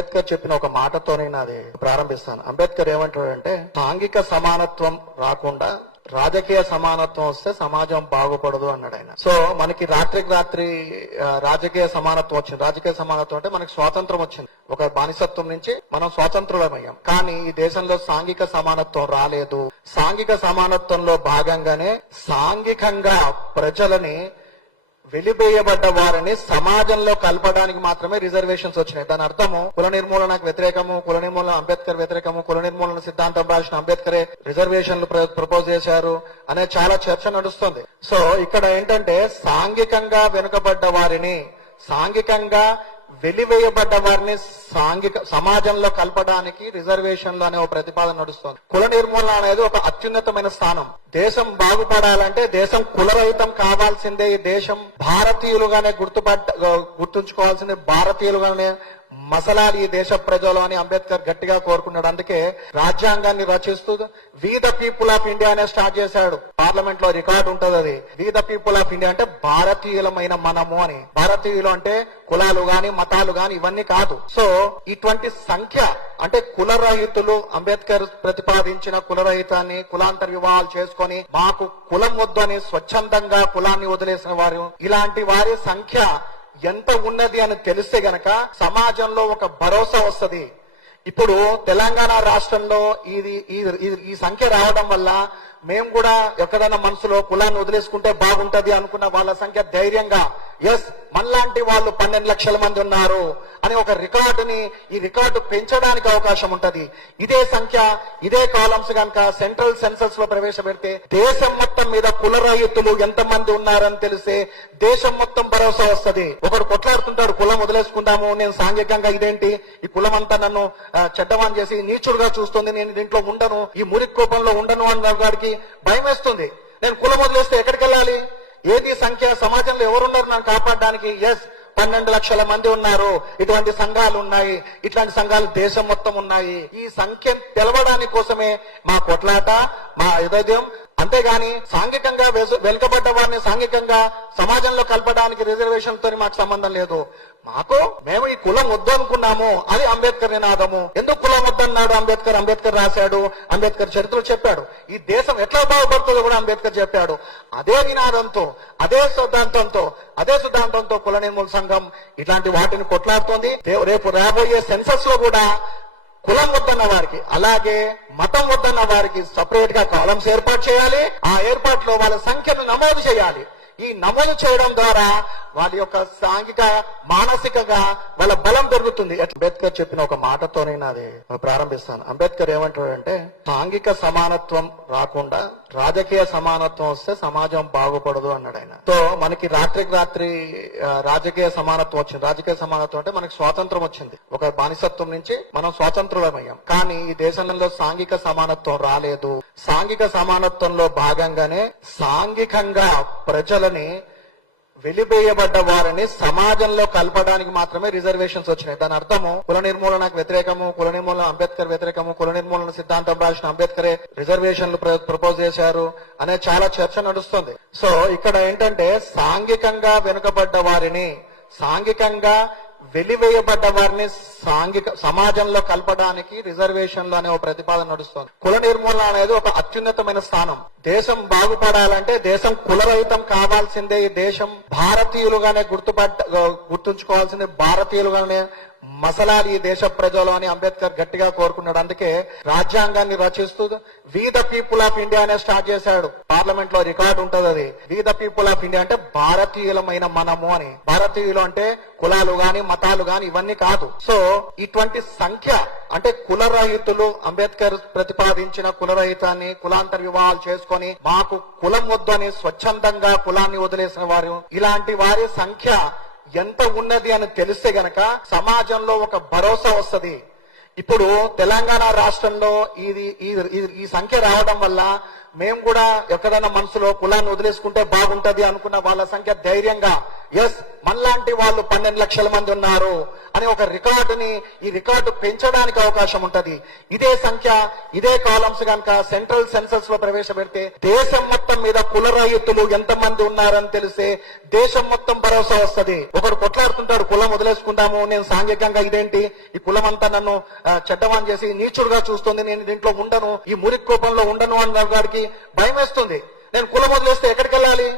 అంబేద్కర్ చెప్పిన ఒక మాటతోనే నాది ప్రారంభిస్తాను. అంబేద్కర్ ఏమంటాడంటే, సాంఘిక సమానత్వం రాకుండా రాజకీయ సమానత్వం వస్తే సమాజం బాగుపడదు అన్నాడు ఆయన. సో మనకి రాత్రికి రాత్రి రాజకీయ సమానత్వం వచ్చింది. రాజకీయ సమానత్వం అంటే మనకి స్వాతంత్రం వచ్చింది. ఒక బానిసత్వం నుంచి మనం స్వాతంత్రులమయ్యాం. కానీ ఈ దేశంలో సాంఘిక సమానత్వం రాలేదు. సాంఘిక సమానత్వంలో భాగంగానే సాంఘికంగా ప్రజలని వెలివేయబడ్డ వారిని సమాజంలో కలపడానికి మాత్రమే రిజర్వేషన్స్ వచ్చినాయి. దాని అర్థము కుల నిర్మూలనకు వ్యతిరేకము, కుల నిర్మూలన అంబేద్కర్ వ్యతిరేకము, కుల నిర్మూలన సిద్ధాంతం రాసిన అంబేద్కరే రిజర్వేషన్లు ప్రపోజ్ చేశారు అనే చాలా చర్చ నడుస్తుంది. సో ఇక్కడ ఏంటంటే సాంఘికంగా వెనుకబడ్డ వారిని, సాంఘికంగా వెలివేయబడ్డ వారిని సమాజంలో కలపడానికి రిజర్వేషన్లు అనే ఒక ప్రతిపాదన నడుస్తుంది. కుల నిర్మూలన అనేది ఒక అత్యున్నతమైన స్థానం. దేశం బాగుపడాలంటే దేశం కులరహితం కావాల్సిందే. ఈ దేశం భారతీయులుగానే గుర్తుంచుకోవాల్సిందే, భారతీయులుగానే మసలాలి ఈ దేశ ప్రజలు అని అంబేద్కర్ గట్టిగా కోరుకున్నాడు. అందుకే రాజ్యాంగాన్ని రచిస్తూ we the people of India అనే స్టార్ట్ చేశాడు. పార్లమెంట్ లో రికార్డు ఉంటుంది అది. We the people of India అంటే భారతీయులమైన మనము అని. భారతీయులు అంటే కులాలు గాని మతాలు గాని ఇవన్నీ కాదు. సో ఇటువంటి సంఖ్య అంటే కులరహితులు, అంబేద్కర్ ప్రతిపాదించిన కులరహితాన్ని, కులాంతర వివాహాలు చేసుకొని మాకు కులం వద్దు అని స్వచ్ఛందంగా కులాన్ని వదిలేసిన వారు, ఇలాంటి వారి సంఖ్య ఎంత ఉన్నది అని తెలిస్తే గనక సమాజంలో ఒక భరోసా వస్తుంది. ఇప్పుడు తెలంగాణ రాష్ట్రంలో ఈ సంఖ్య రావడం వల్ల మేము కూడా ఎక్కడైనా మనసులో కులాన్ని వదిలేసుకుంటే బాగుంటది అనుకున్న వాళ్ళ సంఖ్య ధైర్యంగా ఎస్ మనలాంటి వాళ్ళు 12 లక్షల మంది ఉన్నారు అని ఒక రికార్డుని, ఈ రికార్డు పెంచడానికి అవకాశం ఉంటది. ఇదే సంఖ్య, ఇదే కాలమ్స్ కనుక సెంట్రల్ సెన్సస్ లో ప్రవేశపెడితే దేశం మొత్తం మీద కులరహితులు ఎంతమంది ఉన్నారని తెలిస్తే దేశం మొత్తం భరోసా వస్తుంది. ఒకడు కొట్లాడుతుంటాడు కులం వదిలేసుకుందాము, నేను సాంఘికంగా ఇదేంటి ఈ కులం అంతా నన్ను చెడ్డవాన్ చేసి నీచుడుగా చూస్తుంది, నేను దీంట్లో ఉండను, ఈ మురికి కోపంలో ఉండను అన్న వాడికి భయం వేస్తుంది. నేను కులం వదిలేస్తే ఎక్కడికి వెళ్ళాలి? ఏది సంఖ్య, సమాజంలో ఎవరున్నారు నన్ను కాపాడడానికి? ఎస్ 12 లక్షల మంది ఉన్నారు. ఇటువంటి సంఘాలు ఉన్నాయి, ఇట్లాంటి సంఘాలు దేశం మొత్తం ఉన్నాయి. ఈ సంఖ్య తెలవడానికి కోసమే మా కొట్లాట, మా యుద్ధం. అంతేగాని సాంఘికంగా వెనుకబడ్డ వారిని సాంఘికంగా సమాజంలో కలపడానికి రిజర్వేషన్ తో మాకు సంబంధం లేదు. మేము ఈ కులం వద్దు అనుకున్నాము, అది అంబేద్కర్ నినాదము. ఎందుకు కులం వద్దన్నాడు అంబేద్కర్ రాశాడు, అంబేద్కర్ చరిత్రలో చెప్పాడు. ఈ దేశం ఎట్లా బాగుపడుతుందో కూడా అంబేద్కర్ చెప్పాడు. అదే నినాదంతో, అదే సిద్ధాంతంతో కుల నిర్మూలన సంఘం ఇట్లాంటి వాటిని కొట్లాడుతోంది. రేపు రాబోయే సెన్సస్ లో కూడా కులం వద్దన్న వారికి, అలాగే మతం వద్దన్న వారికి సపరేట్ గా కాలమ్స్ ఏర్పాటు చేయాలి. ఆ ఏర్పాటులో వాళ్ళ సంఖ్యను నమోదు చేయాలి. ఈ నమోదు చేయడం ద్వారా వాళ్ళ యొక్క సాంఘిక, మానసికంగా వాళ్ళ బలం పెరుగుతుంది. అంబేద్కర్ చెప్పిన ఒక మాటతోనే నాది ప్రారంభిస్తాను. అంబేద్కర్ ఏమంటాడంటే, సాంఘిక సమానత్వం రాకుండా రాజకీయ సమానత్వం వస్తే సమాజం బాగుపడదు అన్నాడు ఆయన. సో మనకి రాత్రికి రాత్రి రాజకీయ సమానత్వం వచ్చింది. రాజకీయ సమానత్వం అంటే మనకి స్వాతంత్రం వచ్చింది. ఒక బానిసత్వం నుంచి మనం స్వాతంత్రులమయ్యాం. కానీ ఈ దేశంలో సాంఘిక సమానత్వం రాలేదు. సాంఘిక సమానత్వంలో భాగంగానే సాంఘికంగా ప్రజలని వెలివేయబడ్డ వారిని సమాజంలో కలపడానికి మాత్రమే రిజర్వేషన్స్ వచ్చినాయి. దాని అర్థము కుల నిర్మూలనకు వ్యతిరేకము, కుల నిర్మూలన అంబేద్కర్ వ్యతిరేకము, కుల నిర్మూలన సిద్ధాంతం రాసిన అంబేద్కరే రిజర్వేషన్లు ప్రపోజ్ చేశారు అనే చాలా చర్చ నడుస్తుంది. సో ఇక్కడ ఏంటంటే సాంఘికంగా వెనుకబడ్డ వారిని, సాంఘికంగా వెలివేయబడ్డ వారిని సమాజంలో కలపడానికి రిజర్వేషన్లు అనే ఒక ప్రతిపాదన నడుస్తుంది. కుల నిర్మూలన అనేది ఒక అత్యున్నతమైన స్థానం. దేశం బాగుపడాలంటే దేశం కులరహితం కావాల్సిందే. ఈ దేశం భారతీయులుగానే గుర్తుంచుకోవాల్సిందే, భారతీయులుగానే మసలాలి ఈ దేశ ప్రజలు అని అంబేద్కర్ గట్టిగా కోరుకున్నాడు. అందుకే రాజ్యాంగాన్ని రచిస్తూ we the people of India అనే స్టార్ట్ చేశాడు. పార్లమెంట్ లో రికార్డు ఉంటుంది అది. We the people of India అంటే భారతీయులమైన మనము అని. భారతీయులు అంటే కులాలు గాని మతాలు గాని ఇవన్నీ కాదు. సో ఇటువంటి సంఖ్య అంటే కులరహితులు, అంబేద్కర్ ప్రతిపాదించిన కులరహితాన్ని, కులాంతర వివాహాలు చేసుకొని మాకు కులం వద్దు అని స్వచ్ఛందంగా కులాన్ని వదిలేసిన వారు, ఇలాంటి వారి సంఖ్య ఎంత ఉన్నది అని తెలిస్తే గనక సమాజంలో ఒక భరోసా వస్తుంది. ఇప్పుడు తెలంగాణ రాష్ట్రంలో ఈ సంఖ్య రావడం వల్ల మేము కూడా ఎక్కడైనా మనసులో కులాన్ని వదిలేసుకుంటే బాగుంటది అనుకున్న వాళ్ళ సంఖ్య ధైర్యంగా ఎస్ మనలాంటి వాళ్ళు 12 లక్షల మంది ఉన్నారు అని ఒక రికార్డుని, ఈ రికార్డు పెంచడానికి అవకాశం ఉంటది. ఇదే సంఖ్య, ఇదే కాలమ్స్ కనుక సెంట్రల్ సెన్సస్ లో ప్రవేశపెడితే దేశం మొత్తం మీద కుల రహితులు ఎంతమంది ఉన్నారని తెలిసే దేశం మొత్తం భరోసా వస్తది. ఒకడు కొట్లాడుతుంటాడు, కులం వదిలేసుకుంటాము, నేను సాంఘికంగా ఇదేంటి, ఈ కులం అంతా నన్ను చెడ్డమని చేసి నీచుడుగా చూస్తుంది, నేను దీంట్లో ఉండను, ఈ మురికి కోపంలో ఉండను అన్న వాడికి భయం వేస్తుంది. నేను కులం వదిలేస్తే ఎక్కడికి వెళ్ళాలి?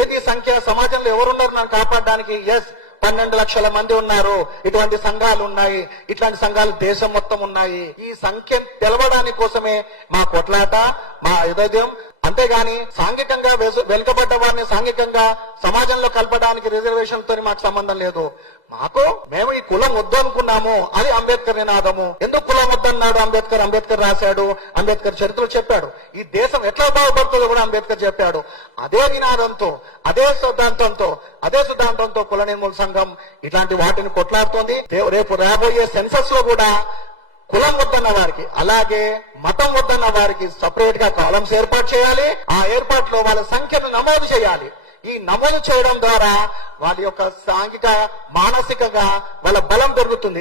ఏది సంఖ్య, సమాజంలో ఎవరున్నారు నన్ను కాపాడడానికి? ఎస్, 12 లక్షల మంది ఉన్నారు. ఇటువంటి సంఘాలు ఉన్నాయి, ఇట్లాంటి సంఘాలు దేశం మొత్తం ఉన్నాయి. ఈ సంఖ్య తెలవడానికి కోసమే మా కొట్లాట, మా యుద్ధం. అంతేగాని సాంఘికంగా వెనుకబడ్డ వారిని సాంఘికంగా సమాజంలో కలపడానికి రిజర్వేషన్ తో మాకు సంబంధం లేదు. మేము ఈ కులం వద్దు అనుకున్నాము, అది అంబేద్కర్ నినాదము. ఎందుకు కులం వద్దన్నాడు అంబేద్కర్? అంబేద్కర్ రాశాడు, అంబేద్కర్ చరిత్రలో చెప్పాడు. ఈ దేశం ఎట్లా బాగుపడుతుందో కూడా అంబేద్కర్ చెప్పాడు. అదే నినాదంతో, అదే సిద్ధాంతంతో కుల నిర్మూలన సంఘం ఇట్లాంటి వాటిని కొట్లాడుతోంది. రేపు రాబోయే సెన్సస్ లో కూడా కులం వద్దన్న వారికి, అలాగే మతం వద్దన్న వారికి సపరేట్ గా కాలమ్స్ ఏర్పాటు చేయాలి. ఆ ఏర్పాటులో వాళ్ళ సంఖ్యను నమోదు చేయాలి. ఈ నమోదు చేయడం ద్వారా వాళ్ళ యొక్క సాంఘిక, మానసికంగా వాళ్ళ బలం పెరుగుతుంది.